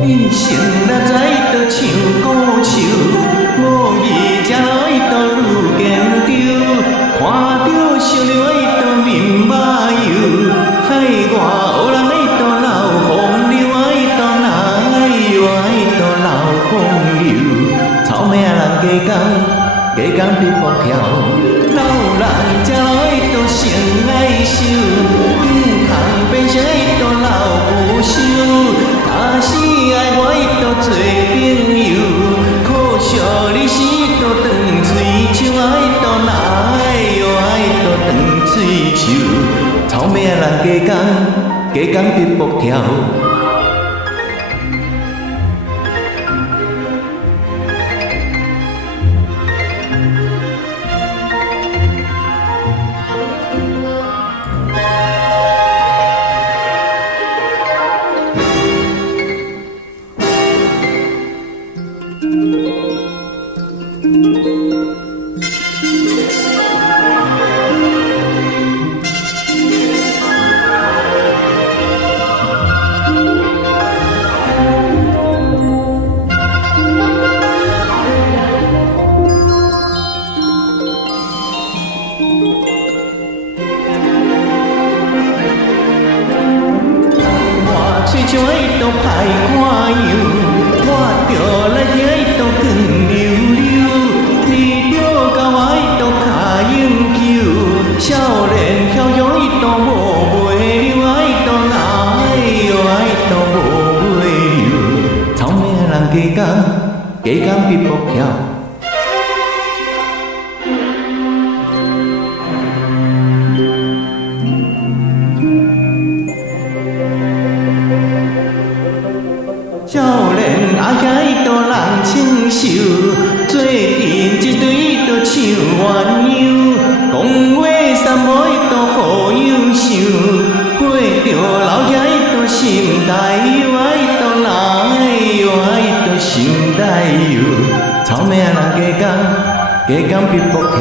一生若知道唱古树，我伊才来到愈坚定。看到小鸟在倒面马游，海外黑人在倒流风流，在倒哪在倒流风流。草命人加工比木条，老人才来倒成爱受，不通变成在倒流不休。假使爱我都做朋友，可惜你是都断嘴手，爱都哪爱都断嘴手。草命人加工比木条。像在倒歹看样，我着来听在倒光溜溜，你着甲我在倒脚应求，少年飘飘在倒无袂溜，在倒哪在倒无袂溜。草命人加工比木条。少年阿兄在倒人清秀，做阵一对倒唱鸳鸯，讲话三无在倒好友想，过着老兄在倒心内忧，在倒哪在倒心内忧。草命人加工比木条。